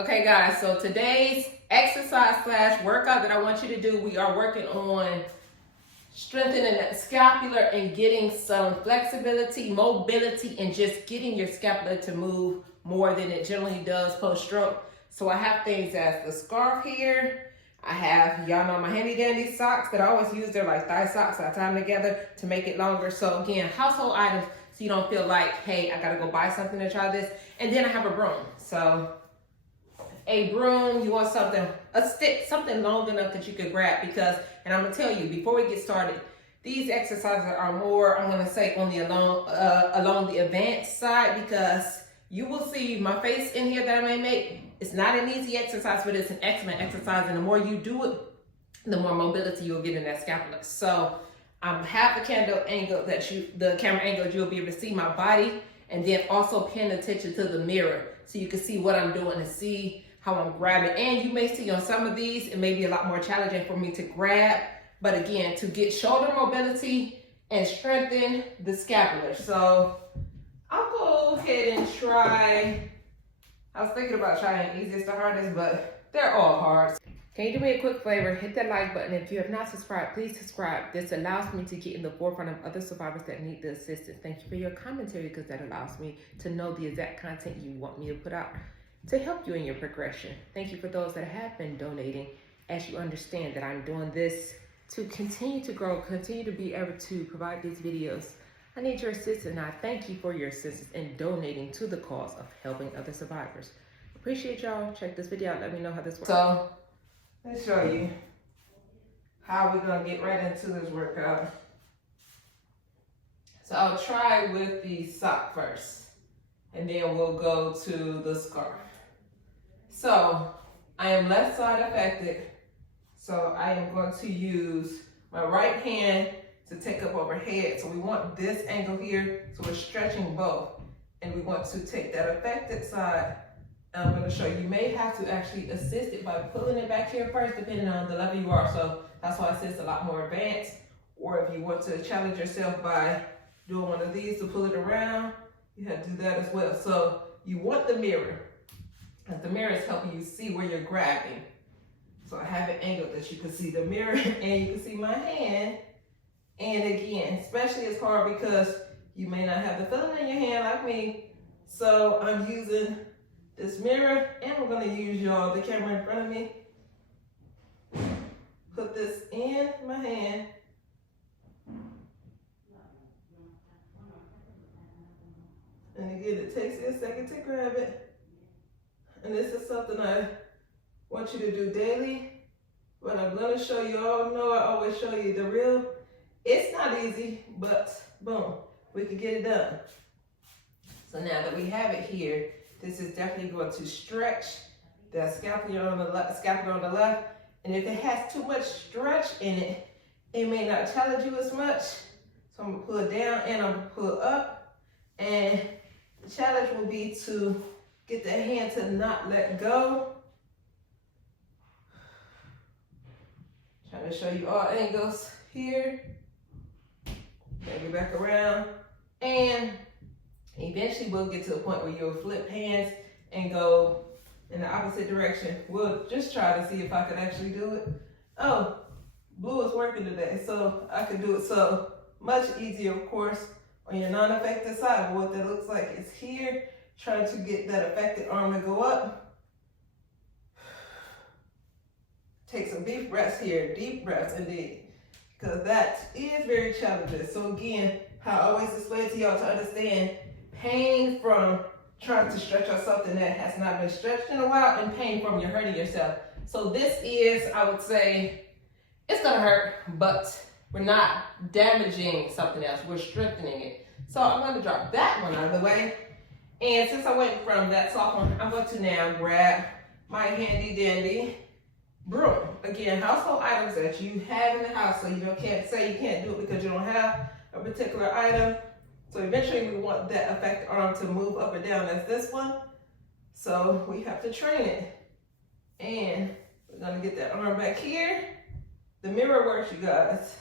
Okay guys, so today's exercise slash workout that I want you to do, we are working on strengthening that scapular and getting some flexibility, mobility, and just getting your scapula to move more than it generally does post-stroke. So I have things as the scarf here. I have, y'all know, my handy dandy socks that I always use. They're like thigh socks. I tie them together to make it longer. So again, household items so you don't feel like, hey, I gotta go buy something to try this. And then I have a broom. So a broom, you want something, a stick, something long enough that you could grab because, and I'm gonna tell you before we get started, these exercises are more, I'm gonna say on the along the advanced side because you will see my face in here that I may make. It's not an easy exercise, but it's an excellent exercise. And the more you do it, the more mobility you'll get in that scapula. So half the camera angle you'll be able to see my body, and then also paying attention to the mirror so you can see what I'm doing and see how I'm grabbing. And you may see on some of these, it may be a lot more challenging for me to grab, but again, to get shoulder mobility and strengthen the scapular. So I'll go ahead and try. I was thinking about trying easiest to hardest, but they're all hard. Can you do me a quick favor? Hit that like button. If you have not subscribed, please subscribe. This allows me to get in the forefront of other survivors that need the assistance. Thank you for your commentary because that allows me to know the exact content you want me to put out to help you in your progression. Thank you for those that have been donating. As you understand that I'm doing this to continue to grow, continue to be able to provide these videos, I need your assistance, and I thank you for your assistance in donating to the cause of helping other survivors. Appreciate y'all. Check this video out. Let me know how this works. So let's show you how we're gonna get right into this workout. So I'll try with the sock first, and then we'll go to the scarf. So I am left side affected, so I am going to use my right hand to take up overhead. So we want this angle here, so we're stretching both. And we want to take that affected side. I'm going to show you may have to actually assist it by pulling it back here first, depending on the level you are. So that's why I say it's a lot more advanced. Or if you want to challenge yourself by doing one of these to pull it around, you have to do that as well. So you want the mirror, because the mirror is helping you see where you're grabbing. So I have it angled that you can see the mirror and you can see my hand. And again, especially it's hard because you may not have the feeling in your hand like me. So I'm using this mirror, and we're gonna use the camera in front of me. Put this in my hand. And again, it takes me a second to grab it. And this is something I want you to do daily. But I'm gonna show you, all know I always show you the real. It's not easy, but boom, we can get it done. So now that we have it here, this is definitely going to stretch the scapular on the left. And if it has too much stretch in it, it may not challenge you as much. So I'm gonna pull it down and I'm gonna pull up. And the challenge will be to get the hand to not let go. Trying to show you all angles here. Bring it back around, and eventually we'll get to a point where you'll flip hands and go in the opposite direction. We'll just try to see if I can actually do it. Oh, blue is working today, so I can do it so much easier, of course, on your non-affected side. But what that looks like is here, trying to get that affected arm to go up. Take some deep breaths here, deep breaths indeed. Because that is very challenging. So again, how I always explain to y'all to understand pain from trying to stretch out something that has not been stretched in a while, and pain from you're hurting yourself. So this is, I would say, it's gonna hurt, but we're not damaging something else, we're strengthening it. So I'm gonna drop that one out of the way. And since I went from that soft one, I'm going to now grab my handy dandy broom. Again, household items that you have in the house, so you can't say you can't do it because you don't have a particular item. So eventually we want that affected arm to move up or down as this one. So we have to train it. And we're gonna get that arm back here. The mirror works, you guys.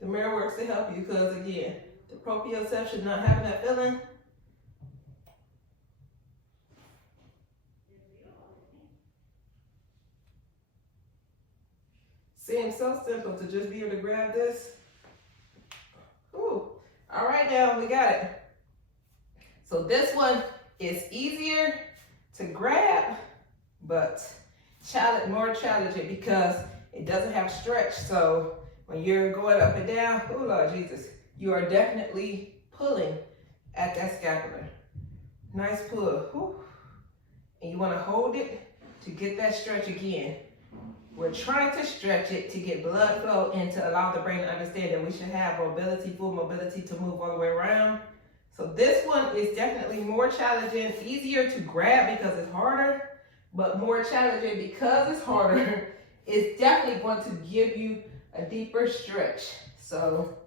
The mirror works to help you because again, the proprioception, not having that feeling, Seems so simple to just be able to grab this. Ooh. All right, now we got it. So this one is easier to grab, but more challenging because it doesn't have stretch. So when you're going up and down, oh Lord Jesus, you are definitely pulling at that scapular. Nice pull. Whew. And you want to hold it to get that stretch again. We're trying to stretch it to get blood flow and to allow the brain to understand that we should have mobility, full mobility to move all the way around. So this one is definitely more challenging, easier to grab because it's harder, but more challenging because it's harder. It's definitely going to give you a deeper stretch. So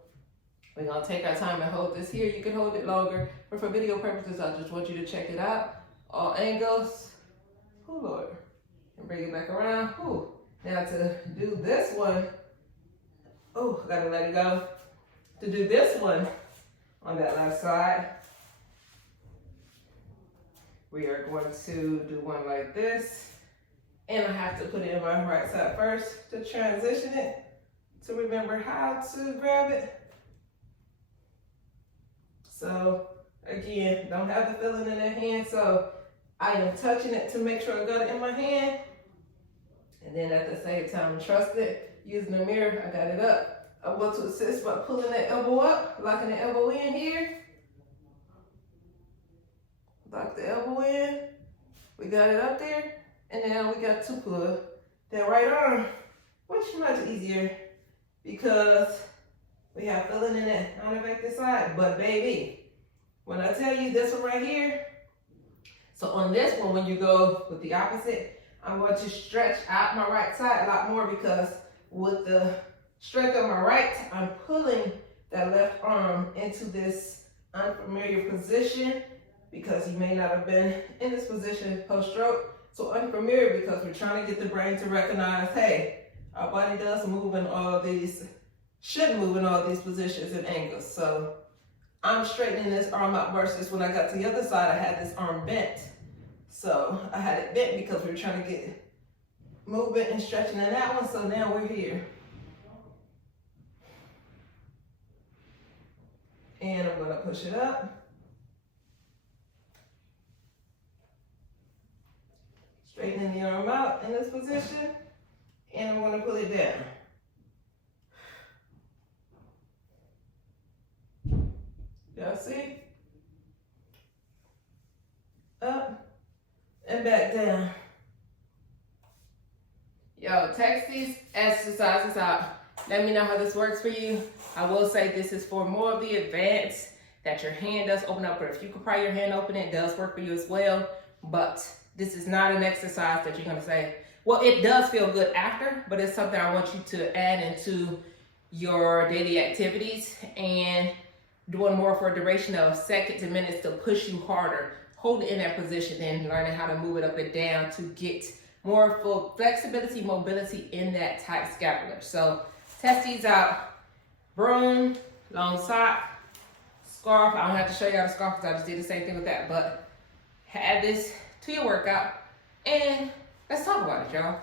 we're gonna take our time and hold this here. You can hold it longer, but for video purposes, I just want you to check it out. All angles. Oh Lord. And bring it back around. Ooh. Now to do this one, oh, gotta let it go. To do this one on that left side, we are going to do one like this. And I have to put it in my right side first to transition it, to remember how to grab it. So again, don't have the feeling in that hand, so I am touching it to make sure I got it in my hand. And then at the same time, trust it. Using the mirror, I got it up. I want to assist by pulling that elbow up, locking the elbow in here. Lock the elbow in. We got it up there. And now we got to put that right arm, which is much easier because we have feeling in it on the back this side. But baby, when I tell you this one right here, so on this one, when you go with the opposite, I'm going to stretch out my right side a lot more because with the strength on my right, I'm pulling that left arm into this unfamiliar position because you may not have been in this position post-stroke. So unfamiliar because we're trying to get the brain to recognize, hey, our body does move in all these, should move in all these positions and angles. So I'm straightening this arm out versus when I got to the other side, I had this arm bent. So I had it bent because we were trying to get movement and stretching in that one. So now we're here. And I'm gonna push it up. Straightening the arm out in this position. And I'm gonna pull it down. Y'all see? Up and back down. Yo, text these exercises out. Let me know how this works for you. I will say this is for more of the advanced, that your hand does open up, or if you can pry your hand open, it does work for you as well. But this is not an exercise that you're gonna say, well, it does feel good after, but it's something I want you to add into your daily activities and doing more for a duration of seconds and minutes to push you harder. Hold it in that position and learning how to move it up and down to get more full flexibility, mobility in that tight scapular. So test these out. Broom, long sock, scarf. I don't have to show you how to scarf because I just did the same thing with that, but add this to your workout and let's talk about it, y'all.